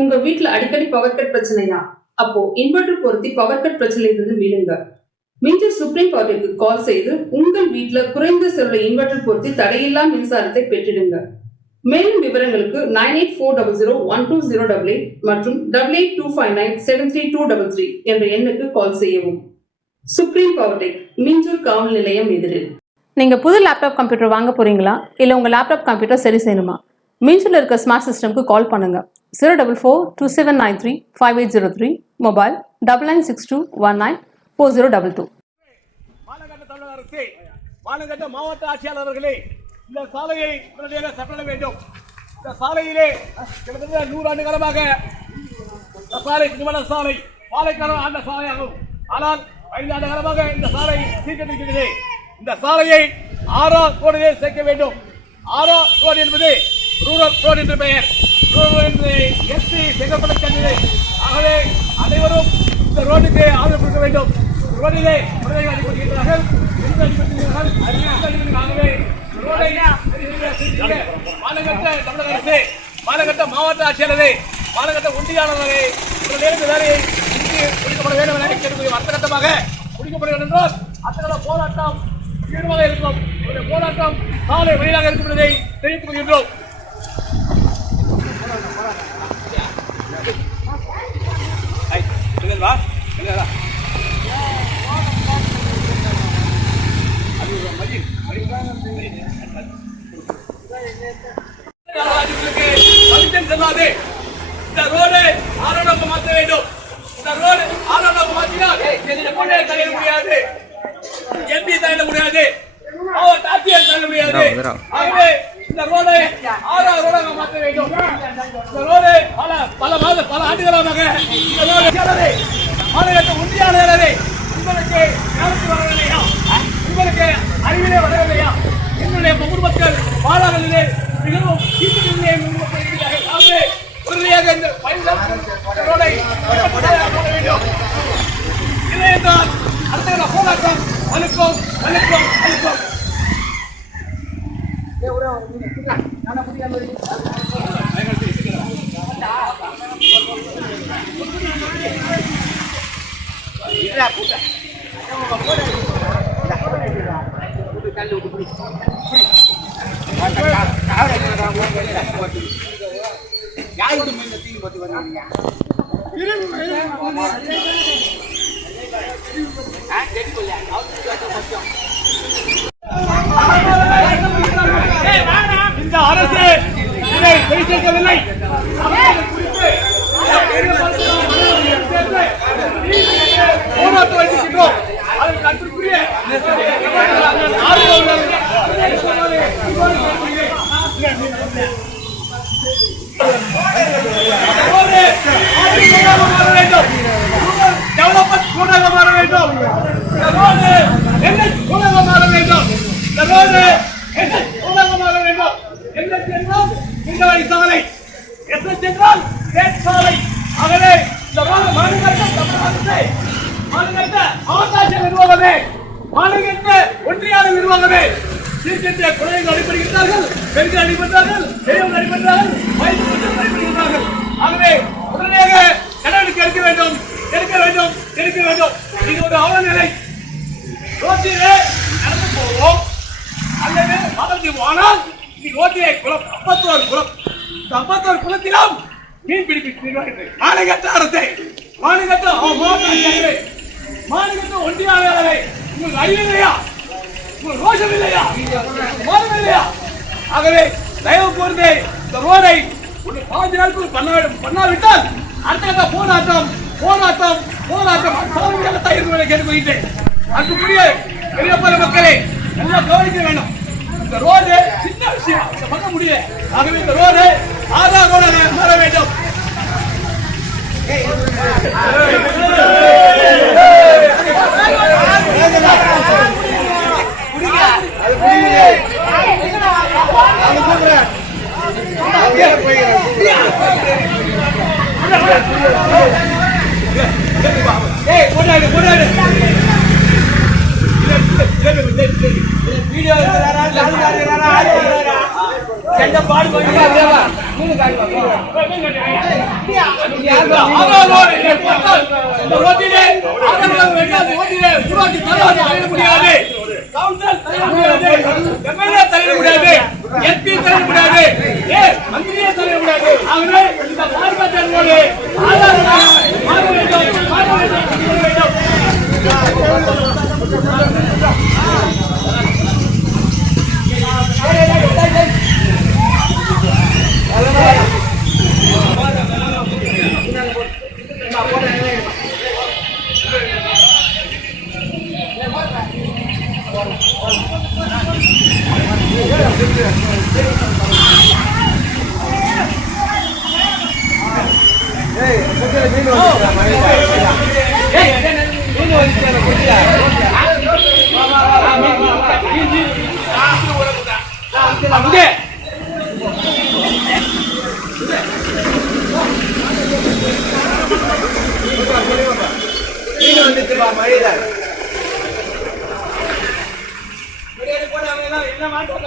உங்க வீட்டுல அடிக்கடி பவர் கட் பிரச்சனையா? அப்போ இன்வெர்டர் பொருத்தி பவர் கட் பிரச்சனையிலிருந்து மீளுங்க. மின்சூர் சுப்ரீம் பவருக்கு கால் செய்து உங்கள் வீட்டுல குறைந்த செலவுல இன்வெர்டர் பொருத்தி தடையில்லா மின்சாரத்தை பெற்றிடுங்க. மேலும் விவரங்களுக்கு 9840012088 மற்றும் 8825973233 என்ற எண்ணுக்கு கால் செய்யவும். சுப்ரீம் பவர் டெக், மின்சூர் காவல் நிலையம் எதிரில். நீங்க புது லேப்டாப் கம்ப்யூட்டர் வாங்க போறீங்களா? இல்ல உங்க லேப்டாப் கம்ப்யூட்டர் சரி செய்யணுமா? மின்சூர்ல இருக்க ஸ்மார்ட் சிஸ்டம்க்கு கால் பண்ணுங்க. 04427935803, மொபைல் 9962194022. மாநகர மாவட்ட ஆட்சியாளர்களே, இந்த சாலையை உடனடியாக சட்டப்பட வேண்டும். இந்த சாலையிலே கிட்டத்தட்ட 100 ஆண்டு காலமாக சாலை நிர்மாண சாலை பாலைக்காலம் ஆண்ட சாலையாகும். ஆனால் 5 ஆண்டு காலமாக இந்த சாலை சீர்கட்டிருக்கிறது. இந்த சாலையை 6ஆம் ரோடிலே சேர்க்க வேண்டும். 6ஆம் ரோடு என்பது ரூரல் ரோடு என்று பெயர். ரூரல் என்பது எஸ்சி செங்கப்பட சென்றது. ஆகவே அனைவரும் இந்த ரோடுக்கு ஆதரவு கொடுக்க வேண்டும். ரோடிலே அடிப்படுகிறார்கள். மாநகர மாவட்ட ஆட்சியாளரை, மாநகர ஒன்றியாளரை வேலையை முடிக்கப்பட வேண்டும் என அடுத்த கட்டமாக முடிக்கப்பட வேண்டும் என்றால் அத்தகைய போராட்டம் தீவிரமாக இருக்கும். போராட்டம் சாலை வழியாக இருக்கும் என்பதை தெரிவித்துக் கொள்கின்றோம். இந்த ரோடு ஆரோக்கியமாக மாற்ற வேண்டும். இந்த ரோடு ஆரோக்கியமாக மாற்றினால் தலையிட முடியாது, எம்பி தலையிட முடியாது, தலையிட முடியாது. ஆகவே இந்த ரோடை 6ஆம் ரோடாக மாற்ற வேண்டும். இந்த ரோடு பல ஆண்டுகாலமாக இந்த ரோடு மாநகர ஒன்றியாளரே, உங்களுக்கு ஞாபகத்தில் வரவில்லையா? உங்களுக்கு அறிவிலே வரவில்லையா? என்னுடைய பொதுமக்கள் பாலாளர்களே மிகவும் உறுதியாக இந்த ரோடை போட வேண்டும். இல்லை என்றால் அடுத்த போராட்டம் அழுக்கும் அழுக்கும் அழுக்கும். இந்த அரசு இதை செய்திருக்கவில்லை. போராட்டம் வைத்திருக்கின்றோம். அதற்கு அன்பிற்குரிய ஒன்றியாளர் நிர்வாகமே சீர்கெட்ட குழந்தைகள் அடிபடுகிறார்கள், பெண்கள் அடிபடுகிறார்கள், பெரியவர்கள் அடிபடுகிறார்கள், அடிபடுகிறார்கள். ஆகவே உடனடியாக நடவடிக்கை எடுக்க வேண்டும், எடுக்க வேண்டும், எடுக்க வேண்டும். இது ஒரு அவலநிலை. ரோட்டிலே நடந்து போவோம் அல்லது மதத்து போனால் ரோட்டிலே குளம் 51 குளம். 51 குளத்திலும் மீன் பிடிப்பிக்கிறார்கள். மாநகர அரசை, மாநகர ஒன்றியாளரை உங்களுக்கு அறிவில்லையா? உங்களுக்கு ரோஷம் இல்லையா? மோதம் இல்லையா? ஆகவே தயவு கூர்ந்து இந்த ரோடை 15 நாட்கள் பண்ணாவிட்டால் அடுத்த போராட்டம் போராட்டம் போராட்டம் சாமியாக தயாரிப்பு கேட்டுக்கொள்கிறேன். அதுக்குரிய பெரிய பல மக்களே எல்லாம் கவனிக்க வேண்டும். இந்த ரோடு சின்ன விஷயம், இதை பண்ண முடியல. ஆகவே இந்த ரோடு 6ஆம் ரோடாக மாற வேண்டும். வீடியோ ஆதாரோடு இந்த ரோட்டிலே ஆதாரோடு வெள்ளாது ரோட்டிலே உருவாக்கி தலைவர் தலையிட முடியாது, கவுன்சில் தலையிட முடியாது, எம்எல்ஏ தலையிட முடியாது, எம்பி தலையிட முடியாது, மந்திரியே தலையிட முடியாது. ஆகவே இந்த பார்வையாளர்களோடு ஆதாரோடு மாற வேண்டும், மாற வேண்டும். என்ன மாட்டோம்